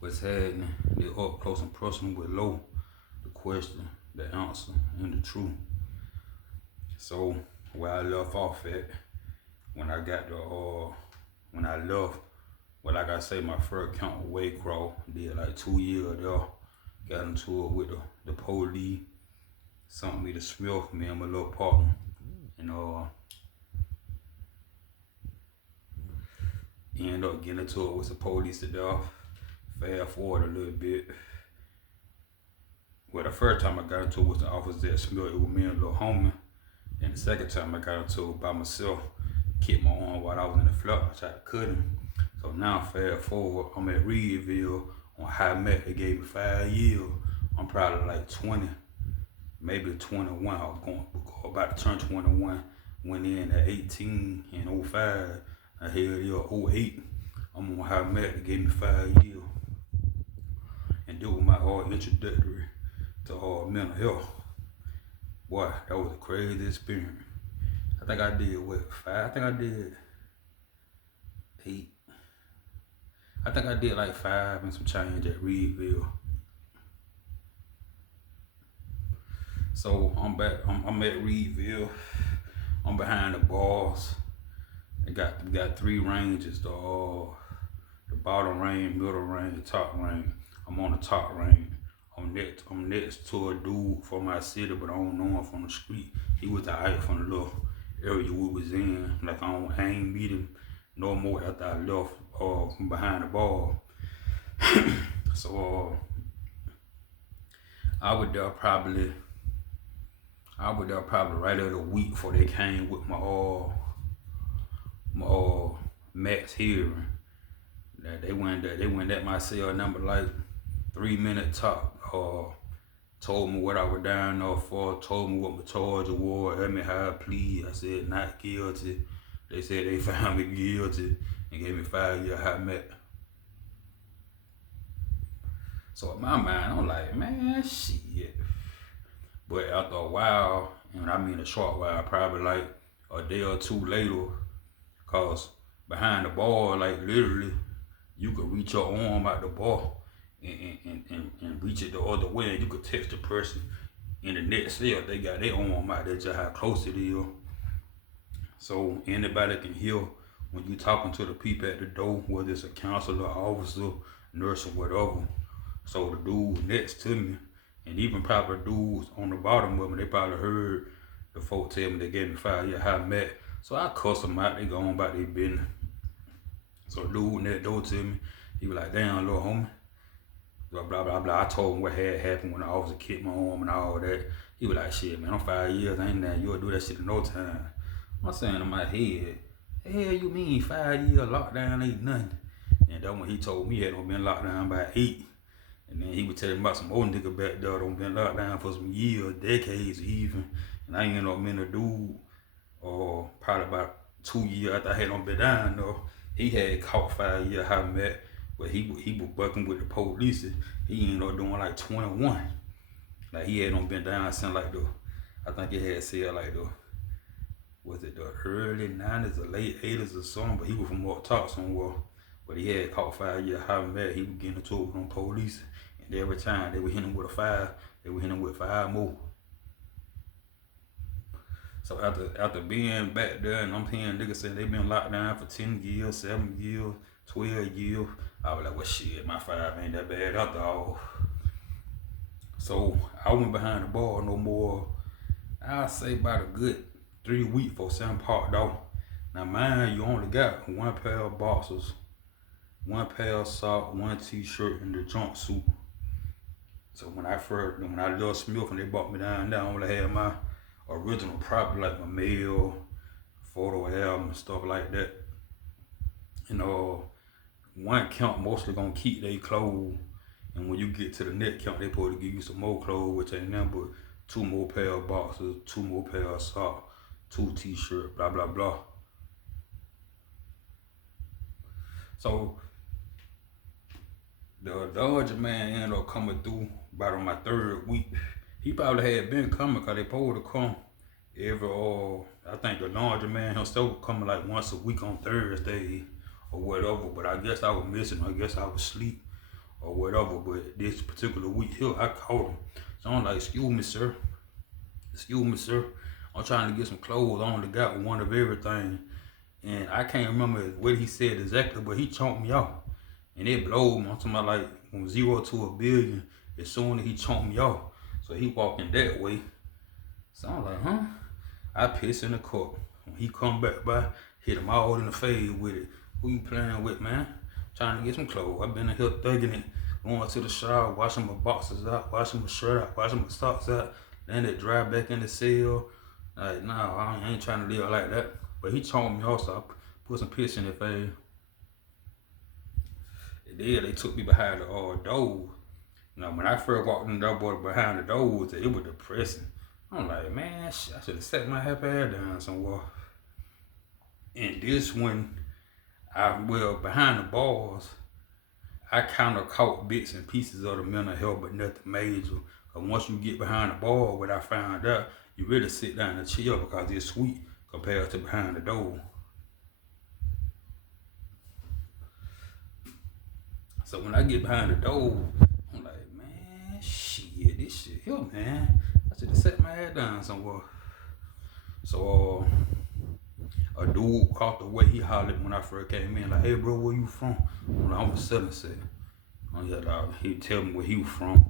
what's happening. They up close and personal with Low, the question, the answer, and the truth. So where I left off at when I got the when I left, well like I say, my first count of Waycross, did like 2 years there. Got into it with the police, sent me to Smith, me and my little partner. And ended up getting into it with the police to death. Fast forward a little bit. Well, the first time I got into it with the officer at Smith, it was me and a little homie. And the second time I got into it by myself, kicked my arm while I was in the flop. I tried to cut him. So now fast forward, I'm at Reedville on High Met. They gave me 5 years. I'm probably like 20, maybe 21. I was about to turn 21. Went in at 18 in 05. I held it 08. I'm on High Met. They gave me 5 years. And that was my introductory to mental health. Boy, that was a crazy experience. I think I did what, 5? I think I did 8. I think I did like 5 and some change at Reedville. So I'm back. I'm at Reedville. I'm behind the bars. We got 3 ranges. The bottom range, middle range, top range. I'm on the top range. I'm next to a dude from my city, but I don't know him from the street. He was alright from the little area we was in. Like I ain't meet him no more after I left from behind the bar. So I was there probably right at a week before they came with my max hearing. That they went at my cell number like 3 minute talk. Told me what I was down there for, told me what my charge was, asked me how I plead. I said not guilty. They said they found me guilty and gave me 5 years High Met. So in my mind, I'm like, man, shit. But after a while, and I mean a short while, probably like a day or two later, cause behind the bar, like literally, you could reach your arm out the bar and reach it the other way, and you could text the person in the next cell. They got their arm out there, just how close it is. So anybody can hear when you talking to the people at the door, whether it's a counselor, officer, nurse, or whatever. So the dude next to me, and even probably dudes on the bottom of me, they probably heard the folk tell me they gave me 5 years High Met. So I cuss them out, they go on about their business. So the dude next door to me, he was like, damn, little homie. Blah, blah, blah, blah. I told him what had happened when the officer kicked my arm and all that. He was like, shit, man, I'm 5 years, ain't that? You'll do that shit in no time. I'm saying in my head, the hell you mean 5 years lockdown ain't nothing? And then when he told me he had been locked down by 8. And then he was telling me about some old nigga back there that been locked down for some years, decades even. And I ended up meeting a dude, probably about 2 years after I had been down though. He had caught 5 years High Met, but he was bucking with the police. He ended up doing like 21. Like he had been down since like I think he had said like was it the early 90s or late 80s or something, but he was from up top somewhere. But he had caught 5 years High Met. He was getting into it with them police. And every time they would hit him with a 5, they would hit him with 5 more. So after being back there and I'm hearing niggas say they been locked down for 10 years, 7 years, 12 years, I was like, well shit, my 5 ain't that bad after all. So I went behind the bar no more, I'll say about a good 3 weeks for something parked off. Now mind you only got 1 pair of boxers, 1 pair of socks, 1 t-shirt, and the jumpsuit. So when I left Smith and they brought me down there, I only had my original property like my mail, photo album, stuff like that. And 1 count mostly gonna keep their clothes. And when you get to the next count, they probably give you some more clothes, which ain't nothing but 2 more pair of boxers, 2 more pair of socks, 2 t-shirts, blah, blah, blah. So the Dodger man ended up coming through about on my 3rd week. He probably had been coming because they supposed to come every, I think the laundry man himself coming like once a week on Thursday or whatever, but I guess I was missing. I guess I was asleep or whatever. But this particular week here, I called him. So I'm like, excuse me, sir. Excuse me, sir. I'm trying to get some clothes. I only got one of everything. And I can't remember what he said exactly, but he chomped me off. And it blowed me. I'm talking about like from 0 to a billion as soon as he chomped me off. So he walking that way. So I'm like, huh? I piss in the cup. When he come back by, hit him all in the face with it. Who you playing with, man? Trying to get some clothes. I've been in here thugging it, going to the shower, washing my boxes out, washing my shirt out, washing my socks out, then they drive back in the cell. Like, nah, I ain't trying to live like that. But he told me also, I put some piss in his face. And then they took me behind the door. Now, when I first walked in the door behind the door, it was depressing. I'm like, man, I should have set my happy ass down somewhere. And this one, behind the bars, I kind of caught bits and pieces of the mental health, but nothing major. Cause once you get behind the bar, what I found out, you really sit down and chill because it's sweet compared to behind the door. So when I get behind the door, I'm like, man, shit, this shit here, man. I should have set my head down somewhere. So a dude caught the way he hollered when I first came in, like, hey bro, where you from? I'm like, I'm from Southern City. He tell me where he was from.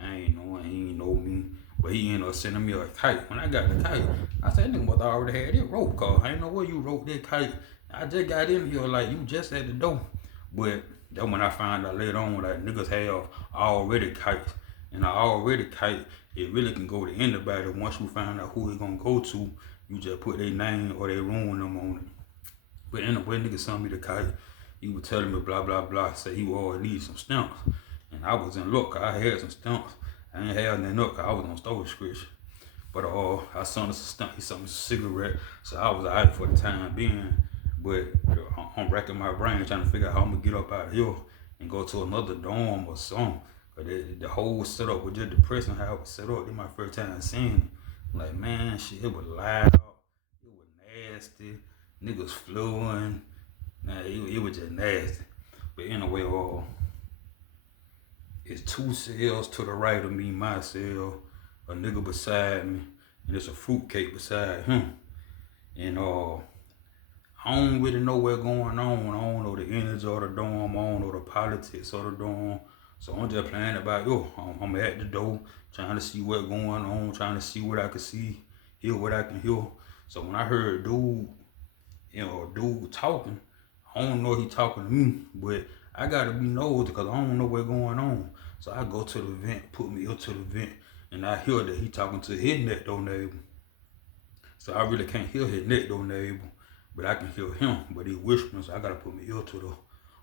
I ain't know, he ain't know me. But he ended up sending me a kite. When I got the kite, I said, nigga must already had it rope call. I ain't know where you wrote that kite. I just got in here like you just at the door. But then when I found out later on that niggas have already kites. And I already kite, it really can go to anybody. Once you find out who it gonna go to, you just put their name or their room number on it. But anyway, nigga sent me the kite. He was telling me blah blah blah. Say he would already need some stamps. And I was in luck. I had some stamps. I ain't had nothing up. I was on store scripture. But I sent us a stamp. He sent me a cigarette. So I was out for the time being. But I'm racking my brain trying to figure out how I'm gonna get up out of here and go to another dorm or something. But the whole setup was just depressing how it was set up. This my first time seeing it. Like, man, shit, it was loud. It was nasty. Niggas fluing. Nah, it was just nasty. But anyway, it's 2 cells to the right of me, my cell, a nigga beside me, and there's a fruitcake beside him. And I don't really know what's going on. I don't know the energy of the dorm. I don't know the politics of the dorm. So I'm just playing about, I'm at the door, trying to see what's going on, trying to see what I can see, hear what I can hear. So when I heard dude talking, I don't know if he talking to me, but I gotta be nosy because I don't know what's going on. So I go to the vent, put me up to the vent, and I hear that he talking to his next door neighbor. So I really can't hear his next door neighbor, but I can hear him. But he whispering, so I gotta put my ear to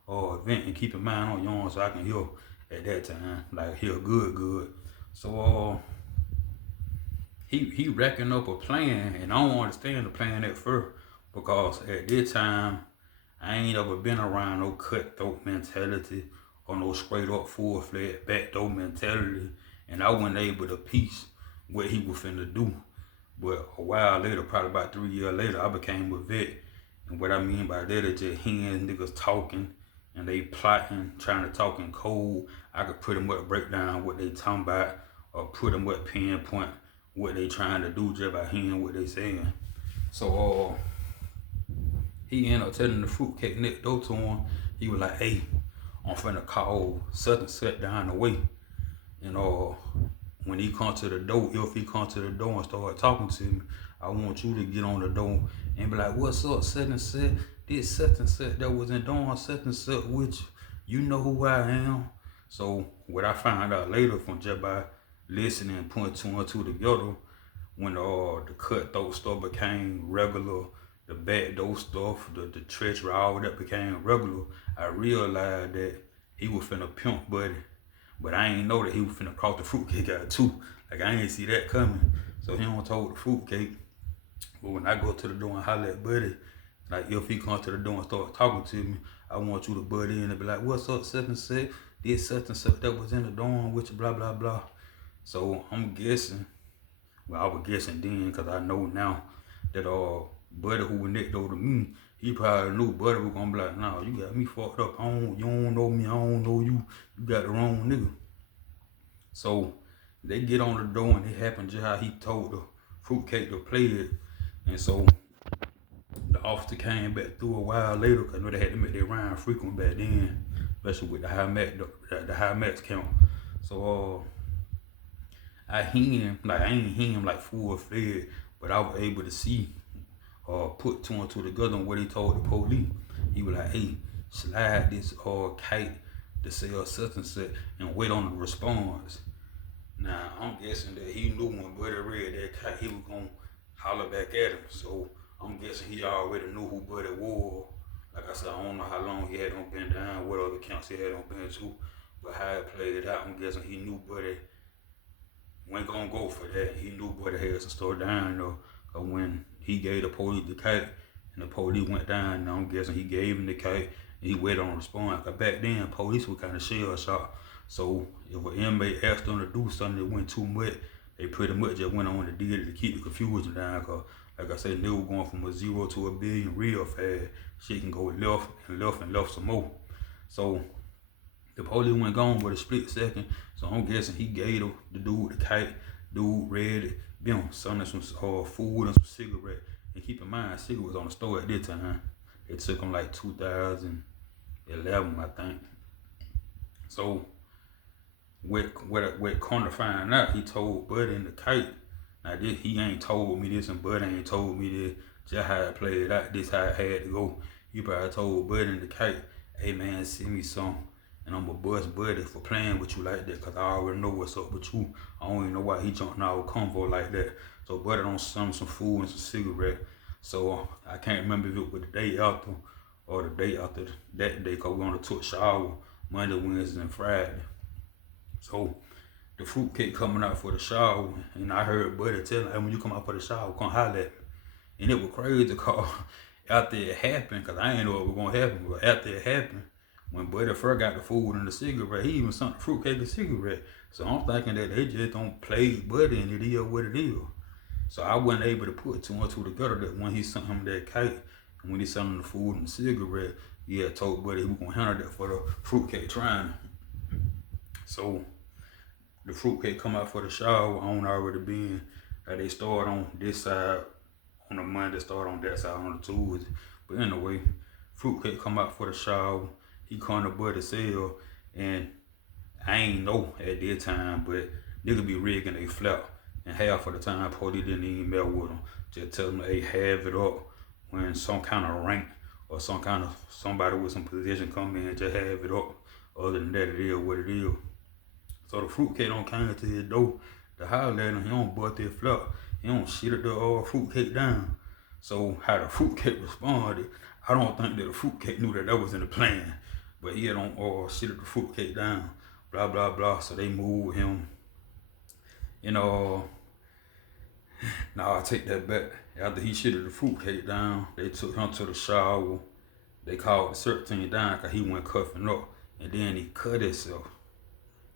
the vent and keep in mind on yawn so I can hear at that time, like hear good. So he racking up a plan, and I don't understand the plan at first because at this time I ain't ever been around no cutthroat mentality or no straight up full-fledged backdoor mentality, and I wasn't able to piece what he was finna do. But a while later, probably about 3 years later, I became a vet. And what I mean by that is just hearing niggas talking and they plotting, trying to talk in code. I could pretty much break down what they talking about or pretty much pinpoint what they trying to do just by hearing what they saying. So he ended up telling the fruitcake next door to him. He was like, hey, I'm finna call such and such down the way. And when he come to the door, if he come to the door and start talking to me, I want you to get on the door and be like, what's up, such and such? This such and such that was in doing such and such with you. You know who I am. So what I found out later from just by listening and putting 2 and 2 together, when the cutthroat stuff became regular, the backdoor stuff, the treachery, all that became regular, I realized that he was finna pimp Buddy. But I ain't know that he was finna cross the fruitcake out too. Like, I ain't see that coming. So he don't told the fruitcake. But when I go to the door and holler at Buddy, like if he come to the door and start talking to me, I want you to butt in and be like, what's up, such and such? This such and such that was in the dorm with you, blah, blah, blah. So I'm guessing, well, I was guessing then because I know now that Buddy who was next door to me, he probably knew Buddy was gonna be like, nah, you got me fucked up. You don't know me, I don't know you. You got the wrong nigga. So they get on the door and it happened just how he told the fruitcake to play it. And so the officer came back through a while later, cause I know they had to make their round frequent back then, especially with the high max count. So I ain't him like full fledged, but I was able to see put two and two together on what he told the police. He was like, hey, slide this kite to sell such and such and wait on the response. Now I'm guessing that he knew when Buddy read that kite he was gonna holler back at him. So I'm guessing he already knew who Buddy was. Like I said, I don't know how long he had on been down, what other counts he had on been to, but how it played out, I'm guessing he knew Buddy wasn't gonna go for that. He knew Buddy had to slow down though. Cause when he gave the police the kite and the police went down, and I'm guessing he gave him the kite and he waited on a response. Cause back then police were kind of shell shocked. So if an inmate asked them to do something that went too much, they pretty much just went on and did it to keep the confusion down. Cause like I said, they were going from a 0 to a billion real fast. Shit can go left and left and left some more. So the police went gone with a split second. So I'm guessing he gave the dude the kite. Dude read it, bim, some food and some cigarette. And keep in mind, cigarette was on the store at that time. It took him like 2011, I think. So what come to find out, he told Buddy and the kite. Now this, he ain't told me this and Buddy ain't told me this. Just how it played out, this how it had to go. He probably told Buddy and the kite, hey man, send me some. And I'm gonna bust Buddy for playing with you like that, cause I already know what's up with you. I don't even know why he jumped out of convo like that. So Buddy don't send him some food and some cigarette. So I can't remember if it was the day after or the day after that day, cause we only took shower Monday, Wednesday, and Friday. So the fruitcake coming out for the shower, and I heard Buddy tell him, hey, when you come out for the shower, come holler at me. And it was crazy, cause after it happened, cause I ain't know what was gonna happen, but after it happened, when Buddy first got the food and the cigarette, he even sent the fruitcake and cigarette. So I'm thinking that they just don't play Buddy and it is what it is. So I wasn't able to put two and two together that when he sent him that kite and when he sent him the food and the cigarette, he had told Buddy he was gonna handle that for the fruitcake trying. So the fruitcake come out for the shower on already being that they start on this side on the Monday, start on that side on the Tuesday. But anyway, fruitcake come out for the shower. He come to Buddy cell, and I ain't know at that time, but nigga be rigging they flap. And half of the time, police didn't even mess with them. Just tell them, hey, have it up when some kind of rank or somebody with some position come in, just have it up. Other than that, it is what it is. So the fruitcake don't come to his door to holler at him. He don't bust that flap. He don't shit the fruitcake down. So how the fruitcake responded, I don't think that the fruitcake knew that was in the plan. But he don't shit the fruitcake down. Blah, blah, blah. So they moved him. Now I take that back. After he shitted the fruitcake down, they took him to the shower. They called the search team down because he went cuffing up. And then he cut himself.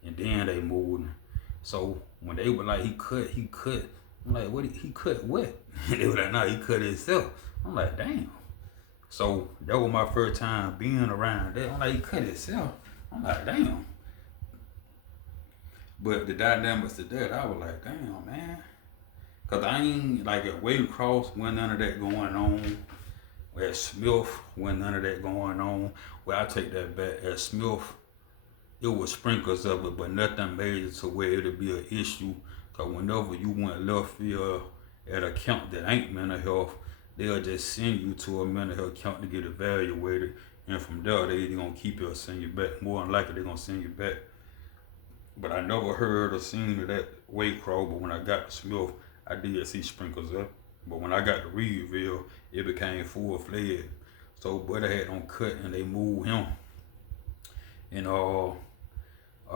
And then they moved him. So when they were like, he cut. I'm like, what? He cut what? And they were like, nah, he cut himself. I'm like, damn. So that was my first time being around that. I'm like, he cut himself. I'm like, damn. But the dynamics of that, I was like, damn, man. Cause I ain't like at Wade Cross, wasn't none of that going on. At Smith, wasn't none of that going on. Well, I take that back. At Smith, it was sprinkles of it, but nothing major to where it'll be an issue. Cause whenever you went left field at a camp that ain't mental health, they'll just send you to a mental health camp to get evaluated. And from there, they either gonna keep you or send you back. More than likely, they're gonna send you back. But I never heard or seen of that Waycross, but when I got to Smith, I did see sprinkles up. But when I got to Reedville, it became full-fledged. So Buddy had on cut and they moved him. And our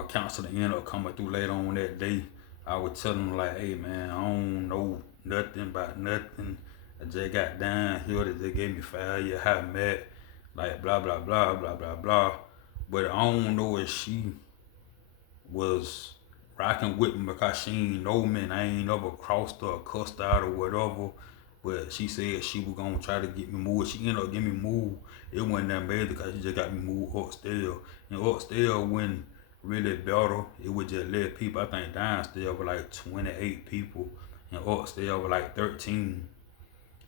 counselor ended up coming through later on that day. I would tell him like, hey man, I don't know nothing about nothing. I just got down here, they gave me 5 years high mat, like blah, blah, blah, blah, blah, blah. But I don't know if she was rocking with me because she ain't know me and I ain't never crossed her or cussed out or whatever. But she said she was gonna try to get me moved. She ended up getting me moved. It wasn't that major because she just got me moved upstairs. And upstairs wasn't really better. It was just less people. I think downstairs were like 28 people and upstairs were like 13.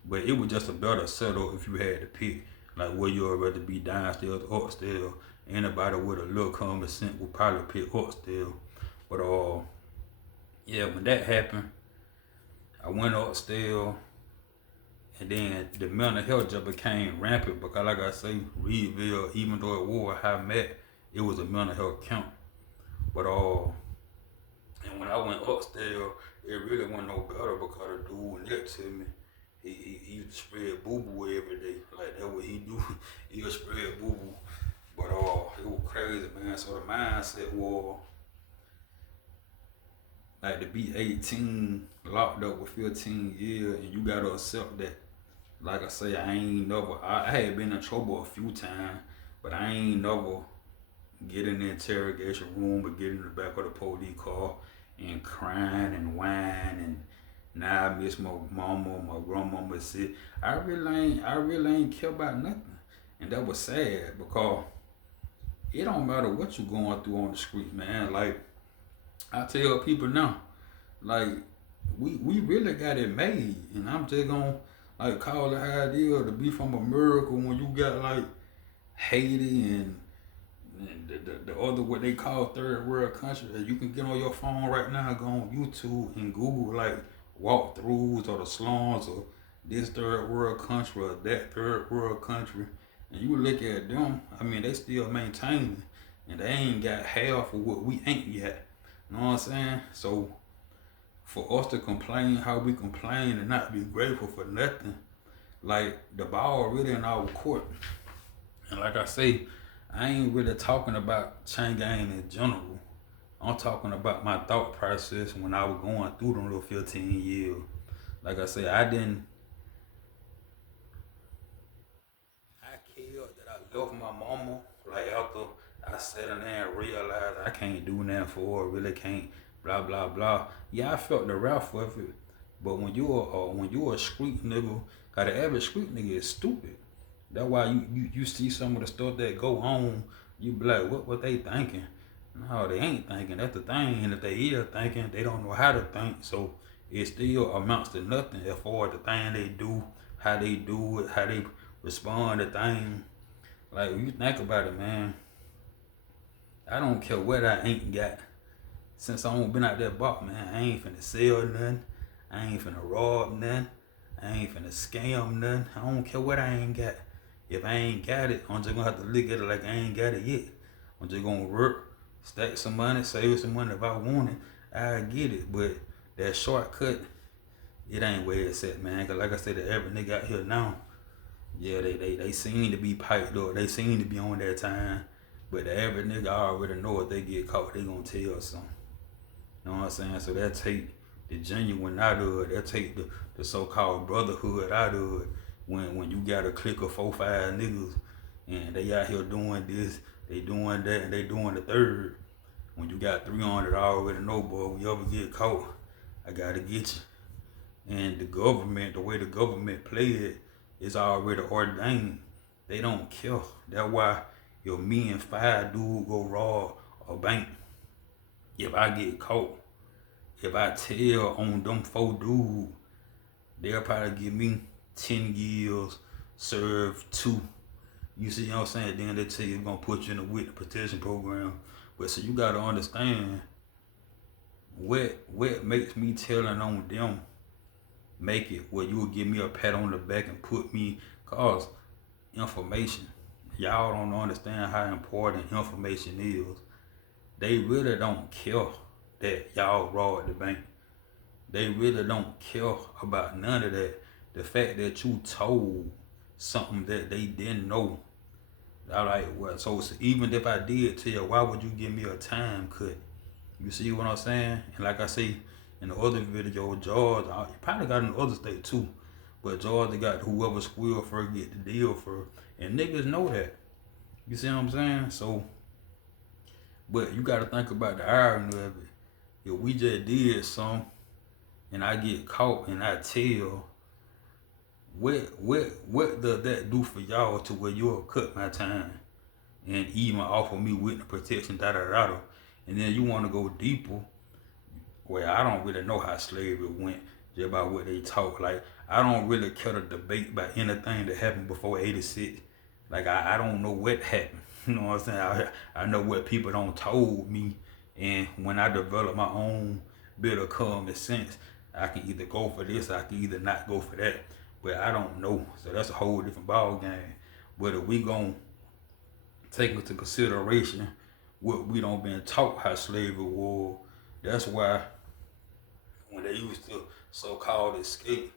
But it was just a better setup if you had to pick like where you would rather be downstairs or upstairs. Anybody with a little common sense would probably pick upstairs. But yeah, when that happened, I went upstairs. And then the mental health just became rampant because, like I say, Reedville, even though it was a high met, it was a mental health camp. But and when I went upstairs, it really wasn't no better because the dude next to me, he used to spread boo boo every day. Like that's what he do. He would spread boo boo. But it was crazy, man. So the mindset was like to be 18, locked up with 15 years, and you gotta accept that. Like I say, I had been in trouble a few times, but I ain't never get in the interrogation room or get in the back of the police car and crying and whining and now I miss my mama, my grandmama sick. I really ain't care about nothing. And that was sad because it don't matter what you going through on the street, man. Like I tell people now, like we really got it made, and I'm just gonna like call it how it is to be from America when you got like Haiti and the other what they call third world country. You can get on your phone right now, go on YouTube and Google like walkthroughs or the slums or this third world country or that third world country, and you look at them. I mean, they still maintaining, and they ain't got half of what we ain't yet. You know what I'm saying? So for us to complain how we complain and not be grateful for nothing, like the ball really in our court. And like I say, I ain't really talking about chain gang in general. I'm talking about my thought process when I was going through them little 15 years. Like I say, I cared that I left my mama. Like after I sat in there and realized I can't do nothing for her, really can't, blah blah blah. Yeah, I felt the wrath of it. But when you a street nigga, cause the average street nigga is stupid. That's why you see some of the stuff that go on, you be like, what they thinking? No, they ain't thinking. That's the thing. And if they is thinking, they don't know how to think. So it still amounts to nothing as far as the thing they do, how they do it, how they respond to things. Like when you think about it, man, I don't care what I ain't got. Since I ain't been out that box, man, I ain't finna sell nothing. I ain't finna rob nothing. I ain't finna scam nothing. I don't care what I ain't got. If I ain't got it, I'm just gonna have to look at it like I ain't got it yet. I'm just gonna work, stack some money, save some money. If I want it, I get it. But that shortcut, it ain't where it's at, man. Cause like I said, the average nigga out here now, yeah, they seem to be piped up. They seem to be on their time. But the average nigga already know if they get caught, they gonna tell something. You know what I'm saying? So that take the genuine out of it. That take the so-called brotherhood out of it. When you got a clique of 4, 5 niggas and they out here doing this, they doing that, and they doing the third. When you got 300, I already know, boy, when you ever get caught, I gotta get you. And the government, the way the government play it, is already ordained. They don't care. That's why your me and 5 dude go rob a bank. If I get caught, if I tell on them 4 dudes, they'll probably give me 10 years, serve 2. You see what I'm saying? Then they tell you they're gonna put you in a witness protection program. But so you gotta understand what makes me telling on them make it where you will give me a pat on the back and put me, cause information. Y'all don't understand how important information is. They really don't care that y'all robbed the bank. They really don't care about none of that. The fact that you told something that they didn't know. I like, well, so even if I did tell you, why would you give me a time cut? You see what I'm saying? And like I say in the other video, George, you probably got in the other state too, but Georgia got whoever squeal first get the deal first. And niggas know that. You see what I'm saying? So, but you gotta think about the irony of it. If we just did something and I get caught and I tell, what does that do for y'all to where you'll cut my time and even offer me witness protection, da da da da, and then you want to go deeper? Well, I don't really know how slavery went, just by what they talk. Like, I don't really care to debate about anything that happened before '86. Like, I don't know what happened. You know what I'm saying? I know what people don't told me, and when I develop my own bit of common sense, I can either go for this, I can either not go for that. But I don't know, so that's a whole different ball game. Whether we gonna take into consideration what we don't been taught how slavery was, that's why when they used to so-called escape,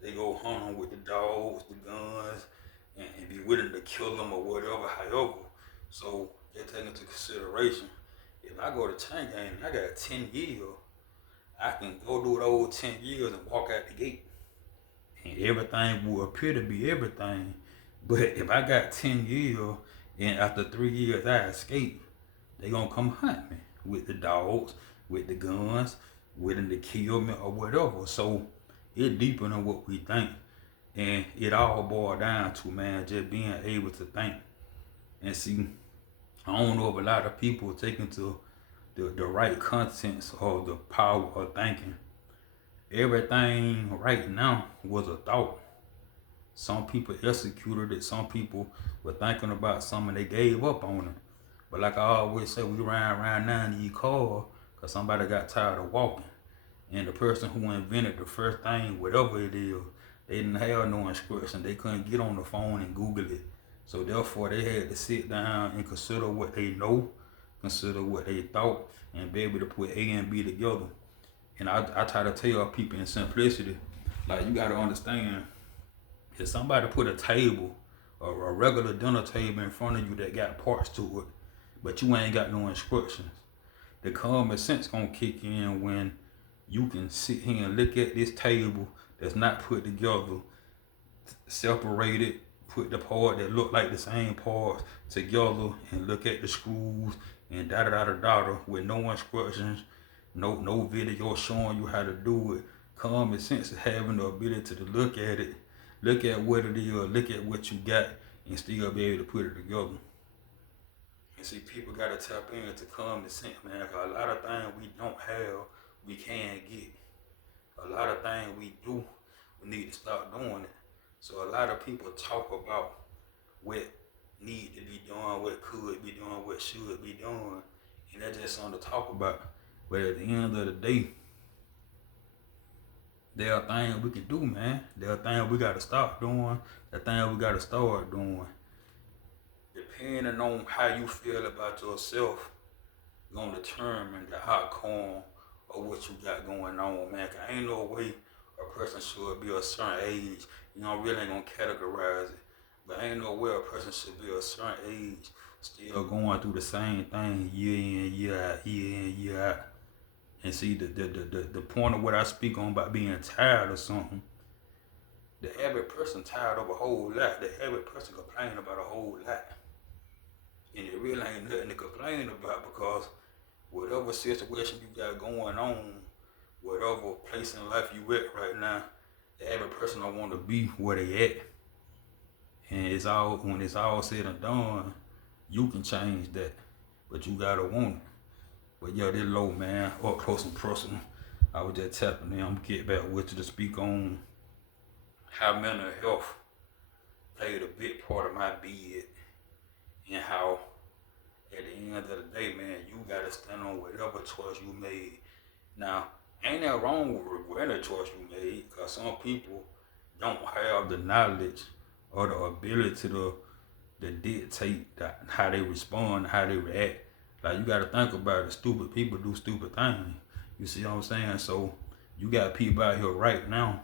they go hunt with the dogs, the guns, and be willing to kill them or whatever, however. So they take into consideration. If I go to Tank Game, I got 10 years, I can go do those 10 years and walk out the gate. And everything will appear to be everything. But if I got 10 years and after 3 years I escape, they gonna come hunt me with the dogs, with the guns, willing to kill me or whatever. So it deeper than what we think. And it all boils down to, man, just being able to think. And see, I don't know if a lot of people take into the right contents or the power of thinking. Everything right now was a thought. Some people executed it. Some people were thinking about something, they gave up on it. But like I always say, we ran around 90 cars because somebody got tired of walking. And the person who invented the first thing, whatever it is, they didn't have no instruction. They couldn't get on the phone and Google it. So therefore, they had to sit down and consider what they know, consider what they thought, and be able to put A and B together. And I try to tell people in simplicity, like, you got to understand, if somebody put a table, or a regular dinner table in front of you that got parts to it, but you ain't got no instructions, the common sense gonna kick in when you can sit here and look at this table that's not put together, separate it, put the part that look like the same parts together, and look at the screws and da da da da da with no instructions, no video showing you how to do it. Common sense is having the ability to look at it, look at what it is, look at what you got, and still be able to put it together. And see, people gotta tap into common sense, man. Cause a lot of things we don't have, we can get. A lot of things we do, we need to start doing it. So a lot of people talk about what need to be done, what could be done, what should be done, and that's just something to talk about. But at the end of the day, there are things we can do, man. There are things we gotta stop doing. There are things we gotta start doing. Depending on how you feel about yourself, gonna determine the outcome of what you got going on, man. Cause ain't no way a person should be a certain age. You know, really ain't gonna categorize it. But ain't no way a person should be a certain age still going through the same thing year in, year out, year in, year out. And see, the point of what I speak on about being tired of something, the average person tired of a whole lot. The average person complain about a whole lot. And it really ain't nothing to complain about, because whatever situation you got going on, whatever place in life you at right now, the average person don't want to be where they at. And when it's all said and done, you can change that, but you gotta want it. But yeah, this low, man, up close and personal. I was just tapping in. I'm gonna get back with you to speak on how mental health played a big part of my bid, and how at the end of the day, man, you gotta stand on whatever choice you made. Now, ain't that wrong with regretting the choice you made, because some people don't have the knowledge or the ability to dictate how they respond, how they react. Like, you gotta think about it. Stupid people do stupid things. You see what I'm saying? So you got people out here right now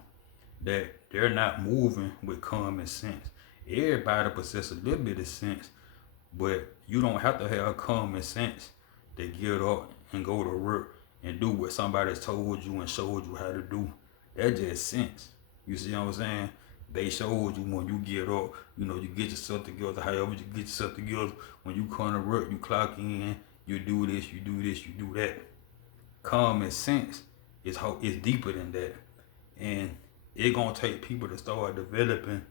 that they're not moving with common sense. Everybody possesses a little bit of sense, but you don't have to have common sense to get up and go to work and do what somebody's told you and showed you how to do. That's just sense. You see what I'm saying? They showed you when you get up, you get yourself together, however you get yourself together. When you come to work, you clock in, you do this, you do this, you do that. Common sense is deeper than that. And It gonna take people to start developing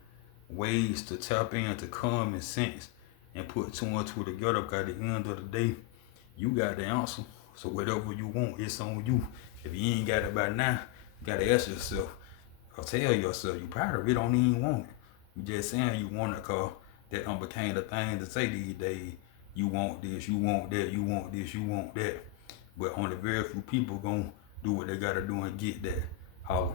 ways to tap into common sense and put two and two together. Because at the end of the day, you got the answer. So whatever you want, it's on you. If you ain't got it by now, you gotta ask yourself or tell yourself you probably don't even want it. You just saying you want it cause that became the thing to say these days. You want this, you want that, you want this, you want that. But only very few people gonna do what they gotta do and get that. Holla.